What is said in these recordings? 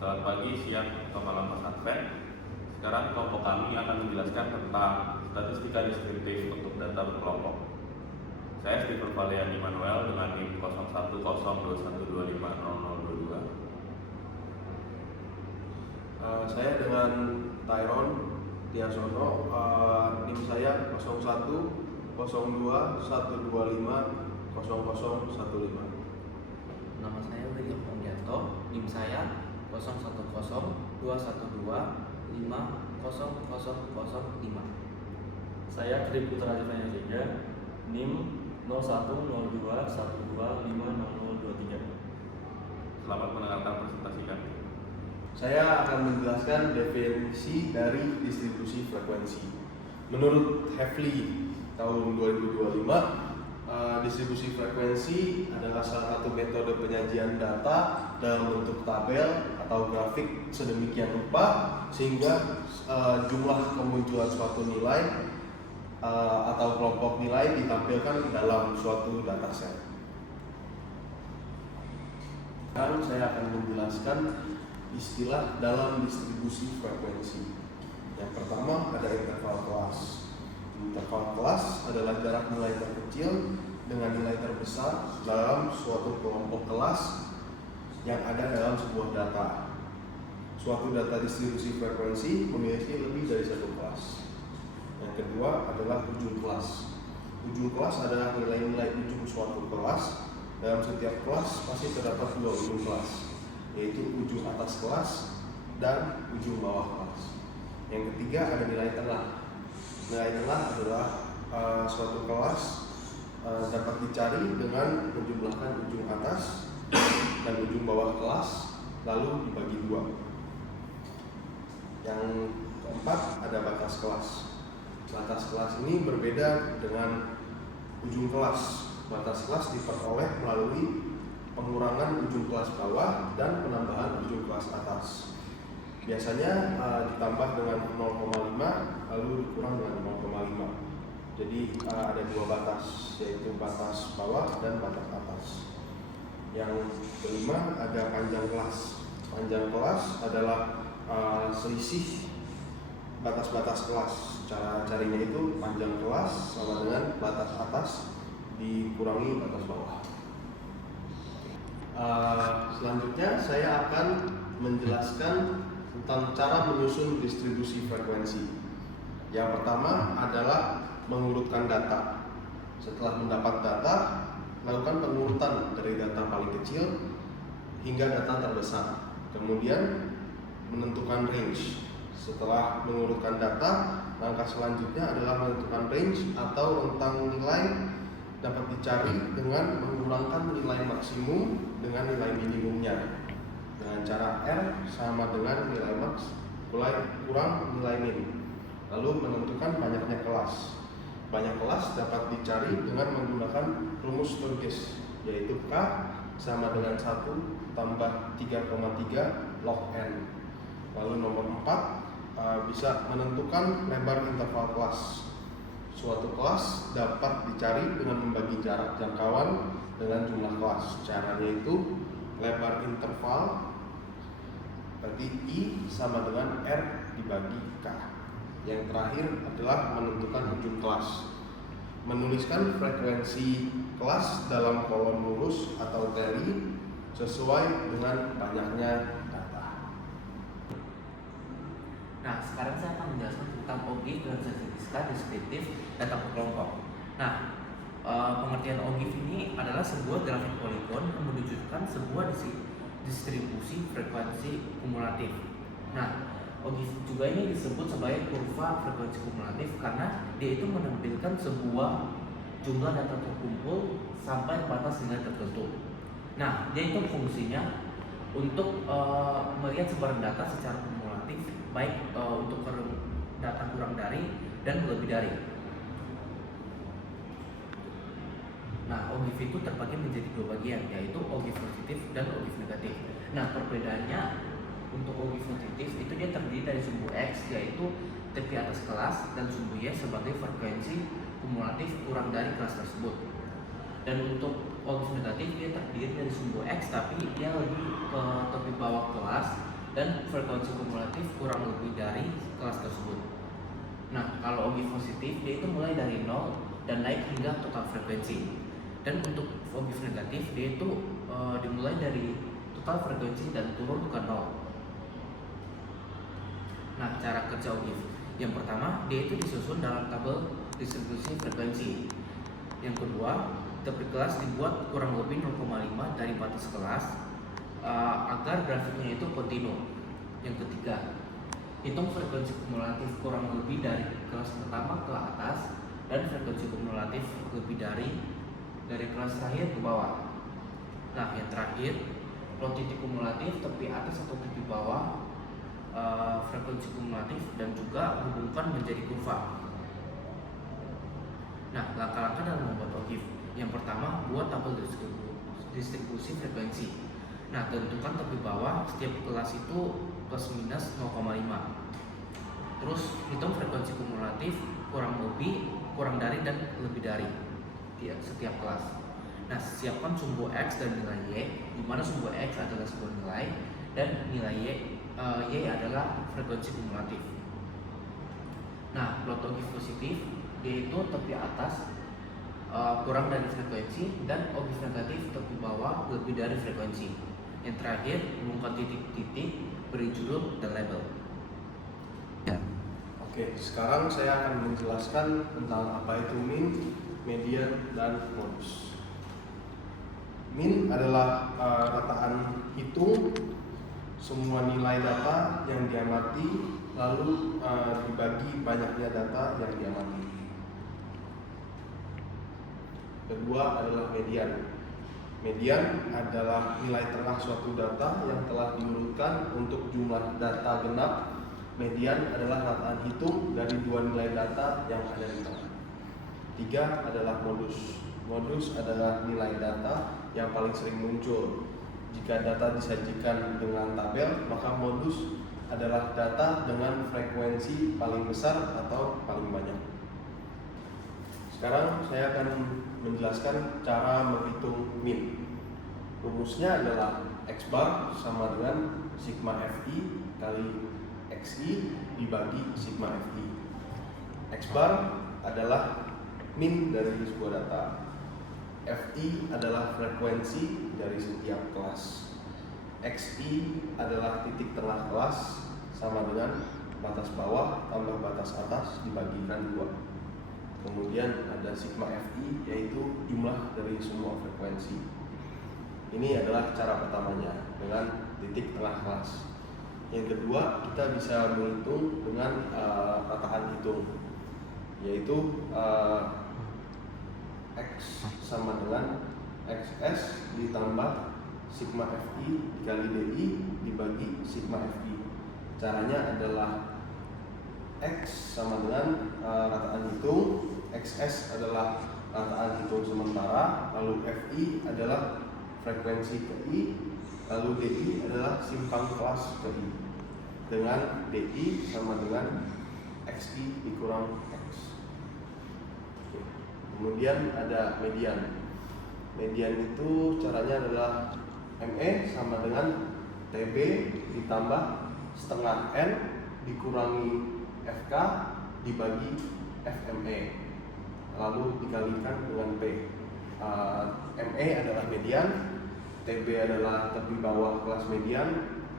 Selamat pagi, siang, atau malam Mas Advent. Sekarang kelompok kami akan menjelaskan tentang statistika deskriptif untuk data berkelompok. Saya Stephen Valian Immanuel dengan NIM 010212500022. Saya dengan Tyrone Tiasono, NIM saya 010212500015. Nama saya William Ponggianto, NIM saya 010212500005. Saya Tri Putra Jaya, NIM 010212500023. Selamat mendengarkan presentasi kami. Saya akan menjelaskan definisi dari distribusi frekuensi. Menurut Heffley tahun 2025, distribusi frekuensi adalah salah satu metode penyajian data dalam bentuk tabel atau grafik sedemikian rupa sehingga jumlah kemunculan suatu nilai atau kelompok nilai ditampilkan dalam suatu dataset. Sekarang saya akan menjelaskan istilah dalam distribusi frekuensi. Yang pertama ada interval kelas. Interval kelas adalah jarak nilai terkecil dengan nilai terbesar dalam suatu kelompok kelas yang ada dalam sebuah data. Suatu data distribusi frekuensi memiliki lebih dari satu kelas. Yang kedua adalah ujung kelas. Ujung kelas adalah nilai-nilai ujung suatu kelas. Dalam setiap kelas pasti terdapat dua ujung kelas, yaitu ujung atas kelas dan ujung bawah kelas. Yang ketiga ada nilai tengah. Nilai tengah adalah suatu kelas dapat dicari dengan menjumlahkan ujung atas dan ujung bawah kelas lalu dibagi dua. Yang keempat ada batas kelas. Batas kelas ini berbeda dengan ujung kelas. Batas kelas diperoleh melalui pengurangan ujung kelas bawah dan penambahan ujung kelas atas. Biasanya ditambah dengan 0,5 lalu dikurang dengan 0,5. Jadi ada dua batas, yaitu batas bawah dan batas atas. Yang kelima ada panjang kelas. Panjang kelas adalah selisih batas-batas kelas. Cara carinya itu panjang kelas sama dengan batas atas dikurangi batas bawah. Selanjutnya saya akan menjelaskan tentang cara menyusun distribusi frekuensi. Yang pertama adalah mengurutkan data. Setelah mendapat data, lakukan pengurutan dari data paling kecil hingga data terbesar. Kemudian menentukan range. Setelah mengurutkan data, langkah selanjutnya adalah menentukan range atau rentang nilai dapat dicari dengan mengurangkan nilai maksimum dengan nilai minimumnya. Dengan cara R sama dengan nilai max kurang nilai min. Lalu menentukan banyaknya kelas. Banyak kelas dapat dicari dengan menggunakan rumus Sturgis, yaitu K sama dengan 1 tambah 3,3 log N. Lalu nomor 4 bisa menentukan lebar interval kelas. Suatu kelas dapat dicari dengan membagi jarak jangkauan dengan jumlah kelas. Caranya itu lebar interval berarti I sama dengan R dibagi K. Yang terakhir adalah menentukan ujung kelas. Menuliskan frekuensi kelas dalam kolom lurus atau tally sesuai dengan banyaknya data. Nah, sekarang saya akan menjelaskan tentang OGIF dan statistika deskriptif data berkelompok. Nah, pengertian OGIF ini adalah sebuah grafik poligon yang menunjukkan sebuah distribusi frekuensi kumulatif. Nah, OGIF juga ini disebut sebagai kurva frekuensi kumulatif karena dia itu menampilkan sebuah jumlah data terkumpul sampai batas nilai tertentu. Nah, dia itu fungsinya untuk melihat sebaran data secara kumulatif, baik untuk data kurang dari dan lebih dari. Nah, OGIF itu terbagi menjadi dua bagian, yaitu OGIF positif dan OGIF negatif. Nah, perbedaannya untuk OGIF positif itu dia terdiri dari sumbu X, yaitu tepi atas kelas, dan sumbu Y sebagai frekuensi kumulatif kurang dari kelas tersebut. Dan untuk OGIF negatif dia terdiri dari sumbu X, tapi dia lebih ke tepi bawah kelas dan frekuensi kumulatif kurang lebih dari kelas tersebut. Nah, kalau OGIF positif dia itu mulai dari 0 dan naik hingga total frekuensi. Dan untuk OGIF negatif dia itu dimulai dari total frekuensi dan turun ke 0. Nah, cara kerja OGIF. Yang pertama, dia itu disusun dalam tabel distribusi frekuensi. Yang kedua, tepi kelas dibuat kurang lebih 0,5 dari batas kelas agar grafiknya itu kontinu. Yang ketiga, hitung frekuensi kumulatif kurang lebih dari kelas pertama ke atas dan frekuensi kumulatif lebih dari kelas terakhir ke bawah. Nah, yang terakhir, plot titik kumulatif tepi atas atau tepi bawah frekuensi kumulatif dan juga hubungkan menjadi kurva. Nah, langkah-langkah dalam membuat OGIF. Yang pertama, buat tabel distribusi frekuensi. Nah, tentukan tepi bawah setiap kelas itu plus minus 0,5. Terus hitung frekuensi kumulatif kurang lebih, kurang dari dan lebih dari setiap kelas. Nah, siapkan sumbu X dan nilai Y, di mana sumbu X adalah sebuah nilai dan nilai Y adalah frekuensi kumulatif. Nah, plot OGIF positif yaitu tepi atas kurang dari frekuensi dan OGIF negatif tepi bawah lebih dari frekuensi. Yang terakhir, hubungkan titik-titik, beri judul dan label. Oke, sekarang saya akan menjelaskan tentang apa itu min, median, dan modus. Min adalah rataan hitung semua nilai data yang diamati lalu dibagi banyaknya data yang diamati. Kedua adalah median. Median adalah nilai tengah suatu data yang telah diurutkan untuk jumlah data genap. Median adalah rataan hitung dari dua nilai data yang ada di tengah. Tiga adalah modus. Modus adalah nilai data yang paling sering muncul. Jika data disajikan dengan tabel, maka modus adalah data dengan frekuensi paling besar atau paling banyak. Sekarang saya akan menjelaskan cara menghitung min. Rumusnya adalah X bar sama dengan sigma Fi kali Xi dibagi sigma Fi. X bar adalah min dari sebuah data. Fi adalah frekuensi dari setiap kelas. Xi adalah titik tengah kelas sama dengan batas bawah tambah batas atas dibagikan 2. Kemudian ada sigma Fi yaitu jumlah dari semua frekuensi. Ini adalah cara pertamanya dengan titik tengah kelas. Yang kedua, kita bisa menghitung dengan rataan hitung, yaitu X sama dengan XS ditambah sigma Fi dikali Di dibagi sigma Fi. Caranya adalah X sama dengan rataan hitung, XS adalah rataan hitung sementara, lalu Fi adalah frekuensi ke I, lalu Di adalah simpang kelas ke I, dengan Di sama dengan Xi dikurang X. Kemudian ada median. Median itu caranya adalah ME sama dengan TB ditambah setengah N dikurangi FK dibagi FME lalu dikalikan dengan P. ME adalah median, TB adalah tepi bawah kelas median,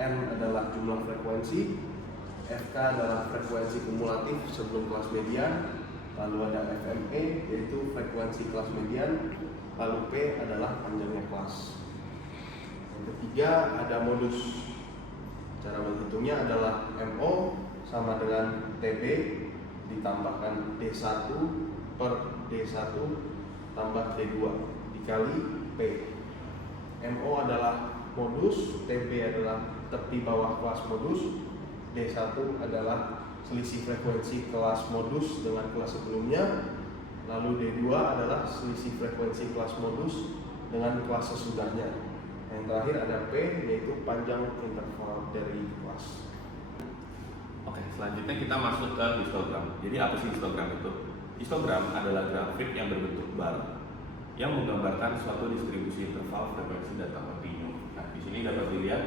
N adalah jumlah frekuensi, FK adalah frekuensi kumulatif sebelum kelas median, lalu ada FME yaitu frekuensi kelas median, lalu P adalah panjangnya kelas. Yang ketiga ada modus. Cara menghitungnya adalah MO sama dengan TB ditambahkan D1 per D1 tambah D2 dikali P. MO adalah modus, TB adalah tepi bawah kelas modus, D1 adalah selisih frekuensi kelas modus dengan kelas sebelumnya, lalu D2 adalah selisih frekuensi kelas modus dengan kelas sesudahnya. Yang terakhir ada P yaitu panjang interval dari kelas. Oke, selanjutnya kita masuk ke histogram. Jadi apa sih histogram itu? Histogram adalah grafik yang berbentuk bar yang menggambarkan suatu distribusi interval frekuensi data kontinu. Nah, di sini dapat dilihat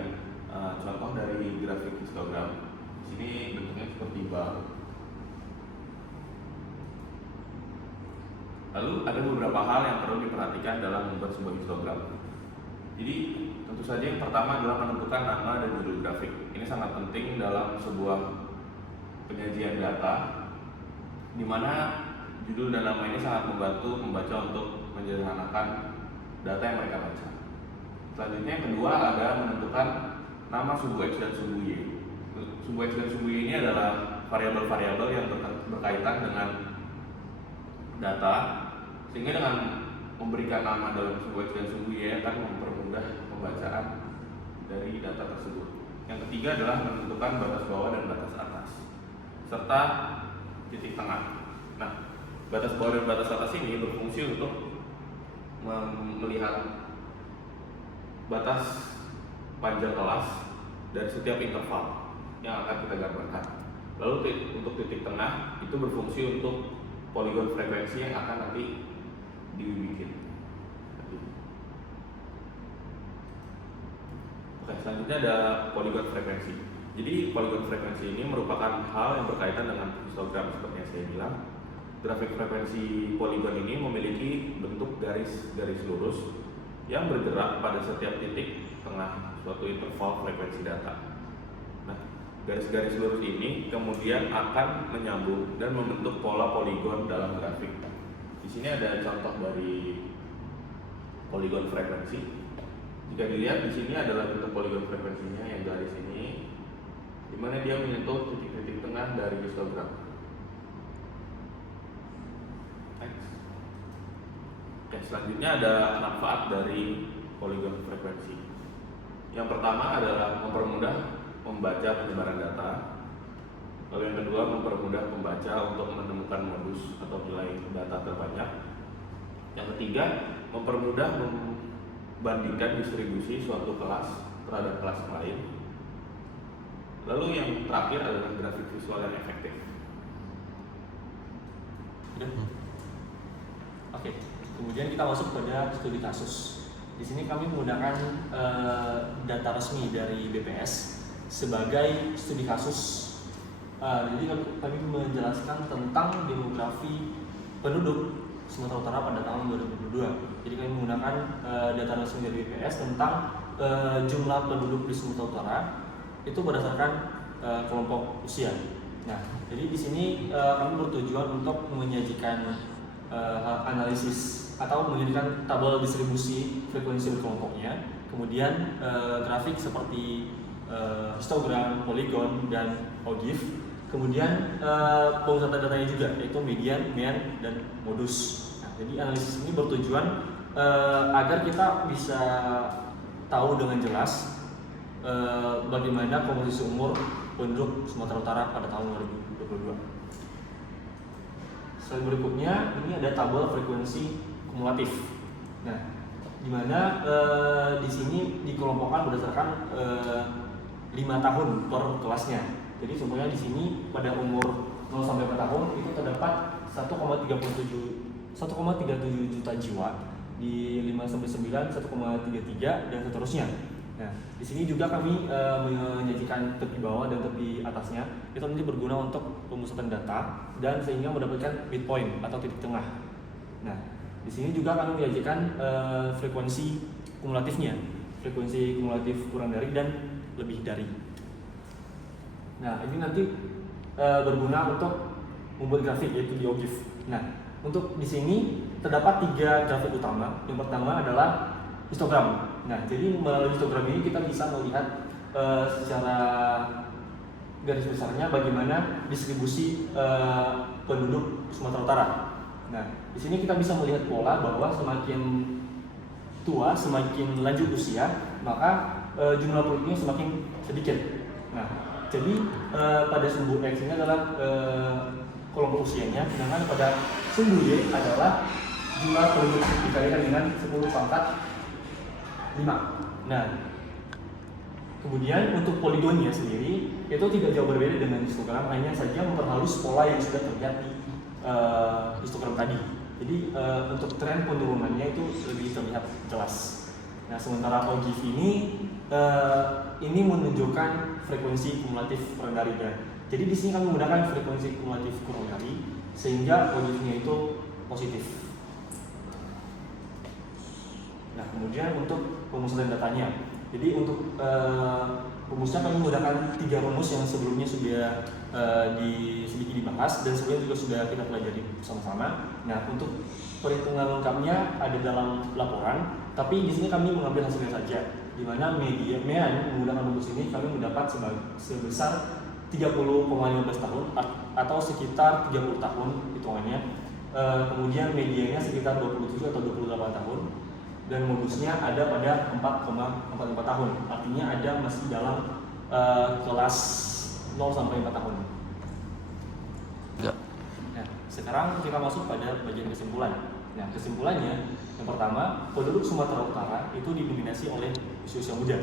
contoh dari grafik histogram. Di sini bentuknya seperti bar. Lalu ada beberapa hal yang perlu diperhatikan dalam membuat sebuah histogram. Jadi tentu saja yang pertama adalah menentukan nama dan judul grafik. Ini sangat penting dalam sebuah penyajian data, di mana judul dan nama ini sangat membantu pembaca untuk menyederhanakan data yang mereka baca. Selanjutnya yang kedua ada menentukan nama subu X dan subu Y. Subu X dan subu Y ini adalah variabel-variabel yang berkaitan dengan data, sehingga dengan memberikan nama dalam subu X dan subu Y akan mempermudah pembacaan dari data tersebut. Yang ketiga adalah menentukan batas bawah dan batas atas, serta titik tengah. Nah, batas bawah dan batas atas ini berfungsi untuk melihat batas panjang kelas dari setiap interval yang akan kita gambarkan. Lalu untuk titik tengah itu berfungsi untuk poligon frekuensi yang akan nanti dibikin. Oke, selanjutnya ada poligon frekuensi. Jadi poligon frekuensi ini merupakan hal yang berkaitan dengan histogram seperti yang saya bilang. Grafik frekuensi poligon ini memiliki bentuk garis-garis lurus yang bergerak pada setiap titik tengah suatu interval frekuensi data. Nah, garis-garis lurus ini kemudian akan menyambung dan membentuk pola poligon dalam grafik. Di sini ada contoh dari poligon frekuensi. Jika dilihat di sini adalah bentuk poligon frekuensinya yang garis ini, di mana dia menyentuh titik-titik tengah dari histogram. Oke, selanjutnya ada manfaat dari poligon frekuensi. Yang pertama adalah mempermudah membaca penyebaran data. Lalu yang kedua, mempermudah pembaca untuk menemukan modus atau nilai data terbanyak. Yang ketiga, mempermudah membandingkan distribusi suatu kelas terhadap kelas lain. Lalu yang terakhir adalah grafik visual yang efektif. Oke, kemudian kita masuk pada studi kasus. Di sini kami menggunakan data resmi dari BPS sebagai studi kasus. Jadi kami menjelaskan tentang demografi penduduk Sumatera Utara pada tahun 2022. Jadi kami menggunakan data resmi dari BPS tentang jumlah penduduk di Sumatera Utara itu berdasarkan kelompok usia. Nah, jadi di sini kami bertujuan untuk menyajikan analisis atau menjadikan tabel distribusi frekuensi berkelompoknya, kemudian grafik seperti histogram, polygon, dan OGIF, kemudian pemusatan datanya juga yaitu median, mean, dan modus. Nah, jadi analisis ini bertujuan agar kita bisa tahu dengan jelas bagaimana komposisi umur penduduk Sumatera Utara pada tahun 2022. Slide berikutnya ini ada tabel frekuensi kumulatif. Nah, di mana di sini dikelompokkan berdasarkan 5 tahun per kelasnya. Jadi contohnya di sini pada umur 0 sampai 4 tahun itu terdapat 1,37 juta jiwa, di 5 sampai 9 1,33 dan seterusnya. Nah, di sini juga kami menyajikan tepi bawah dan tepi atasnya. Itu nanti berguna untuk pemusatan data dan sehingga mendapatkan midpoint atau titik tengah. Nah, di sini juga kami menyajikan frekuensi kumulatifnya, frekuensi kumulatif kurang dari dan lebih dari. Nah, ini nanti berguna untuk membuat grafik yaitu di OGIF. Nah, untuk di sini terdapat 3 grafik utama. Yang pertama adalah histogram. Nah, jadi melalui histogram ini kita bisa melihat secara garis besarnya bagaimana distribusi penduduk Sumatera Utara. Nah, di sini kita bisa melihat pola bahwa semakin tua, semakin lanjut usia, maka jumlah penduduknya semakin sedikit. Nah, jadi pada sumbu X ini adalah kelompok usianya, sedangkan pada sumbu Y adalah jumlah penduduk dikalikan dengan 10 pangkat 5. Nah, kemudian untuk poligonnya sendiri itu tidak jauh berbeda dengan histogram, hanya saja memperhalus pola yang sudah terlihat di histogram tadi. Jadi untuk tren penurunannya itu lebih terlihat jelas. Nah, sementara OGIF ini ini menunjukkan frekuensi kumulatif koronarinya. Jadi di sini kami menggunakan frekuensi kumulatif koronari sehingga ogifnya itu positif. Nah, kemudian untuk pemusatan datanya. Jadi untuk rumusnya kami menggunakan 3 rumus yang sebelumnya sudah sedikit dibahas dan sebelumnya juga sudah kita pelajari bersama-sama. Nah, untuk perhitungan lengkapnya ada dalam laporan, tapi di sini kami mengambil hasilnya saja. Di mana median menggunakan rumus ini kami mendapat sebesar 30,15 tahun atau sekitar 30 tahun hitungannya. Kemudian mediannya sekitar 27 atau 28 tahun. Dan modusnya ada pada 4,44 tahun, artinya ada masih dalam kelas 0 sampai 4 tahun. Nah, sekarang kita masuk pada bagian kesimpulan. Nah, kesimpulannya yang pertama, penduduk Sumatera Utara itu didominasi oleh usia muda,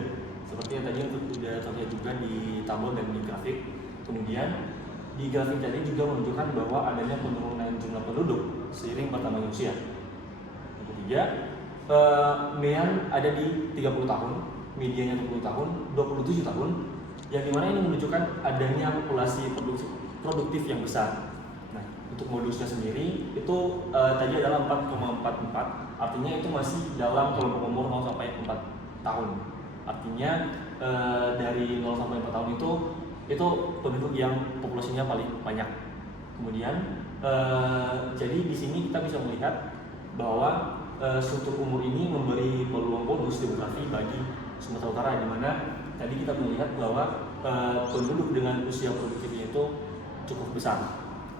seperti yang tadi sudah terlihat juga di tabel dan di grafik. Kemudian di grafik tadi juga menunjukkan bahwa adanya penurunan jumlah penduduk seiring bertambahnya usia. Yang ketiga, MEAN ada di 30 tahun, medianya 20 tahun, 27 tahun, yang dimana ini menunjukkan adanya populasi produktif yang besar. Nah, untuk modusnya sendiri itu tadi adalah 4,44, artinya itu masih dalam kelompok umur 0 sampai 4 tahun. Artinya dari 0 sampai 4 tahun itu penduduk yang populasinya paling banyak. Kemudian jadi di sini kita bisa melihat bahwa struktur umur ini memberi peluang bonus demografi bagi Sumatera Utara, di mana tadi kita melihat bahwa penduduk dengan usia produktifnya itu cukup besar.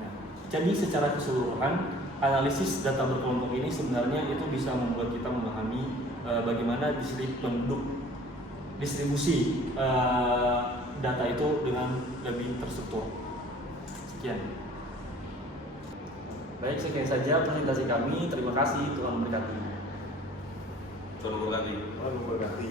Nah, jadi secara keseluruhan analisis data berkelompok ini sebenarnya itu bisa membuat kita memahami bagaimana distribusi data itu dengan lebih terstruktur. Sekian. Baik, sekian saja presentasi kami. Terima kasih, Tuhan memberkati. Tuhan memberkati. Lalu berarti